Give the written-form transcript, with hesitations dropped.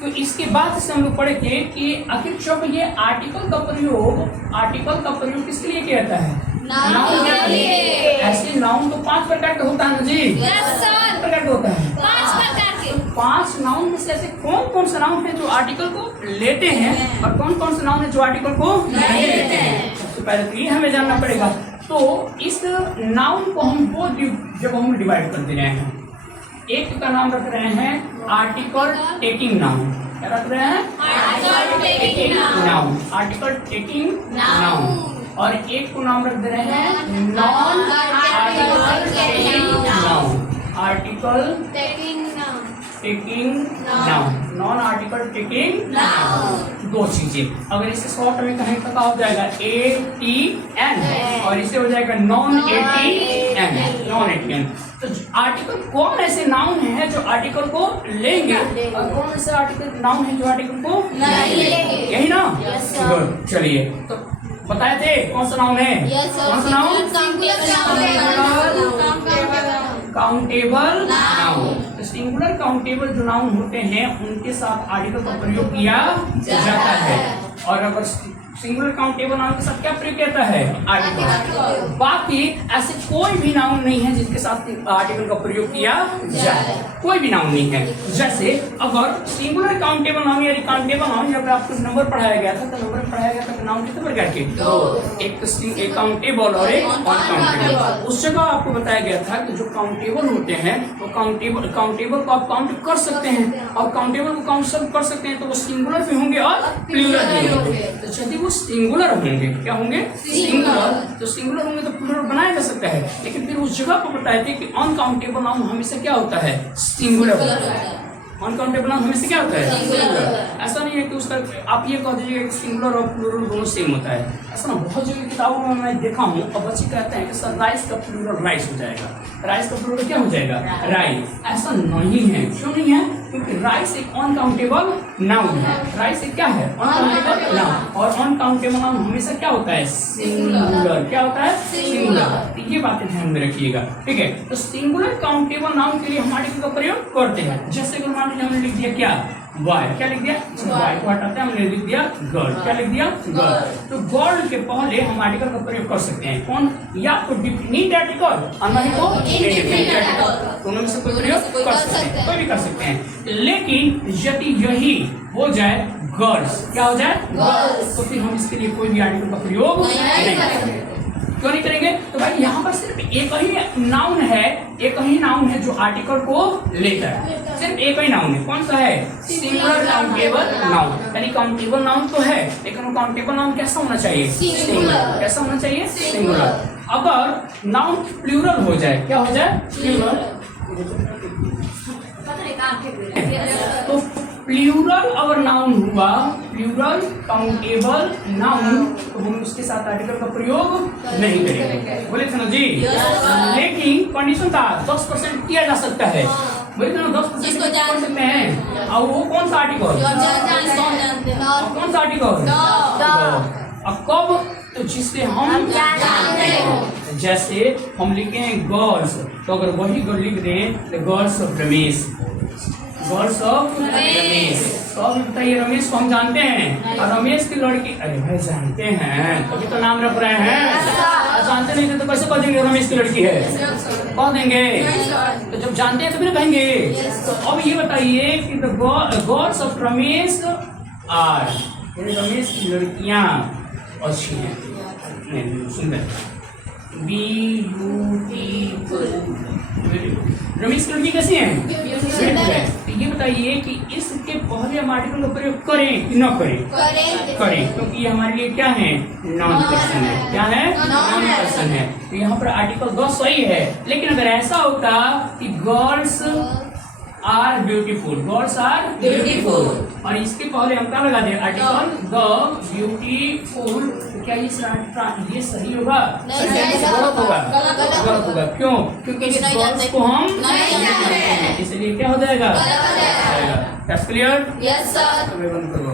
तो इसके बाद से हम लोग पढ़ेंगे कि आखिर जब ये आर्टिकल का प्रयोग किसके लिए किया जाता है? नाउन के लिए। ऐसे नाउन तो 5 प्रकार का होता है ना जी? प्रकार का होता है 5 प्रकार के। 5 नाउन में से ऐसे कौन कौन से नाउन है जो आर्टिकल को लेते हैं और कौन कौन से नाउन है जो आर्टिकल को नहीं लेते हैं? सबसे पहले तो ये हमें जानना पड़ेगा। तो इस नाउन को हम दो जब हम डिवाइड कर दे रहे हैं। एक का नाम रख रहे हैं आर्टिकल टेकिंग नाउन। क्या रख रहे हैं? Article taking noun. Article taking noun. और एक को नाम रख दे रहे हैं non article taking noun. Article taking noun, non article taking noun. दो चीजें, अगर इसे शॉर्ट में कहें तो क्या हो जाएगा? ATN और इसे हो जाएगा नॉन ATN। तो आर्टिकल कौन ऐसे नाउन है जो आर्टिकल को लेंगे और कौन ऐसे आर्टिकल नाउन है जो आर्टिकल को नहीं लेंगे? यही ना? चलिए तो बताए थे कौन सा नाउन है? कौन सा noun? Countable noun. Singular countable जो नाउन होते हैं उनके साथ आर्टिकल का प्रयोग किया जाता है। और अगर सिंगुलर काउंटेबल नाउन के साथ क्या प्रयोग किया है? आर्टिकल। बाकी ऐसे कोई भी नाउन नहीं है जिसके साथ आर्टिकल का प्रयोग किया जाए। कोई भी नाउन नहीं है। जैसे अगर सिंगुलर काउंटेबल नाउन या काउंटेबल नाउन, जब आपको नंबर पढ़ाया गया था तो नंबर पढ़ाया गया था नाउन कितने प्रकार के? 2। एक काउंटेबल और एक अनकाउंटेबल। उस जगह आपको बताया गया था कि जो काउंटेबल होते हैं वो काउंटेबल को आप काउंट कर सकते हैं और काउंटेबल को काउंट कर सकते हैं तो वो सिंगुलर भी होंगे और प्लूरल भी होंगे। तो यदि वो सिंगुलर होंगे, क्या होंगे? सिंगुलर। तो सिंगुलर होंगे तो प्लूरल बनाया जा सकता है। लेकिन फिर उस जगह पर बताए थे कि अनकाउंटेबल नाउन हमेशा क्या होता है? सिंगुलर होता है। अनकाउंटेबल नाउन हमेशा क्या होता है? सिंगुलर। ऐसा नहीं है कि उसका आप ये कह दीजिएगा कि सिंगुलर और प्लूरल दोनों सेम होता है। ऐसा ना, बहुत जगह किताबों में मैं देखा हूँ और बच्चे कहते हैं कि सर राइस का प्लूरल राइस हो जाएगा, राइस का प्लूरल क्या हो जाएगा? राइस। ऐसा नहीं है। क्यों नहीं है? क्योंकि राइस एक अनकाउंटेबल नाउन है। राइस एक क्या है? Uncountable noun. और अनकाउंटेबल नाउन हमेशा क्या होता है? सिंगुलर। क्या होता है? सिंगुलर। तो ये बातें ध्यान में रखिएगा, ठीक है? तो सिंगुलर काउंटेबल नाउन के लिए हम आर्टिकल का प्रयोग करते हैं। जैसे कि मान लीजिए हमने लिख दिया क्या? वाई। क्या लिख दिया? वाई को हटाते हैं, हमने लिख दिया गर्ल। क्या लिख दिया? गर्ल। तो गर्ल के पहले हम आर्टिकल का प्रयोग कर सकते हैं। कौन? या तो डिफिनिट आर्टिकल और नहीं तो इंडेफिनिट आर्टिकल। दोनों में से कोई प्रयोग कर सकते हैं, कोई भी कर सकते हैं। लेकिन यदि यही हो जाए गर्ल्स, क्या हो जाए? गर्ल्स, तो फिर हम इसके लिए कोई भी आर्टिकल का प्रयोग नहीं करेंगे। क्यों नहीं करेंगे? तो भाई यहाँ पर सिर्फ एक ही नाउन है, एक ही नाउन है जो आर्टिकल को लेता है। सिर्फ एक ही नाउन है। कौन सा है? Singular countable noun. यानी काउंटेबल नाउन तो है लेकिन वो काउंटेबल नाउन कैसा होना चाहिए? सिंगुलर। कैसा होना चाहिए? सिंगुलर। अगर नाउन प्लूरल हो जाए, क्या हो जाए? प्लूरल। तो प्लूरल अगर नाउन हुआ, प्लूरल काउंटेबल नाउन, तो हम उसके साथ आर्टिकल का प्रयोग नहीं करेंगे। बोले थे ना जी? लेकिन कंडीशन था 10% किया जा सकता है। बोले थे ना 10% कर सकते हैं। और वो कौन सा आर्टिकल? कौन सा आर्टिकल? अब कब? तो जिससे हम जानते हैं। जैसे हम लिखे हैं गर्ल्स, तो अगर वही गर्ल लिख दें तो girls of Ramesh. Girls of Ramesh. तो अब बताइए रमेश को हम जानते हैं और रमेश की लड़की, अरे भाई जानते हैं तभी तो नाम रख रहे हैं। जानते नहीं थे तो कैसे कह देंगे रमेश की लड़की है? कह देंगे। तो जब जानते हैं तो फिर कहेंगे। तो अब ये बताइए कि the girls of Ramesh are, Ramesh की लड़कियां अच्छी हैं, सुंदर, ब्यूटीफुल। रमेश की लड़की कैसी है? तो ये बताइए कि इसके पहले हम आर्टिकल का प्रयोग करें कि न करें? करें, क्योंकि ये हमारे लिए क्या है? नॉन पर्सन है। क्या है? नॉन पर्सन है। तो यहाँ पर आर्टिकल 2 सही है। लेकिन अगर ऐसा होता कि girls are beautiful, girls are beautiful, और इसके पहले हम क्या लगा दें? आर्टिकल द ब्यूटीफुल, तो क्या ये सही होगा? गलत होगा। गलत होगा। क्यों? क्योंकि इस गर्ल्स को हम नहीं जानते हैं, इसलिए क्या हो जाएगा? क्लियर? Yes sir. बंद करो।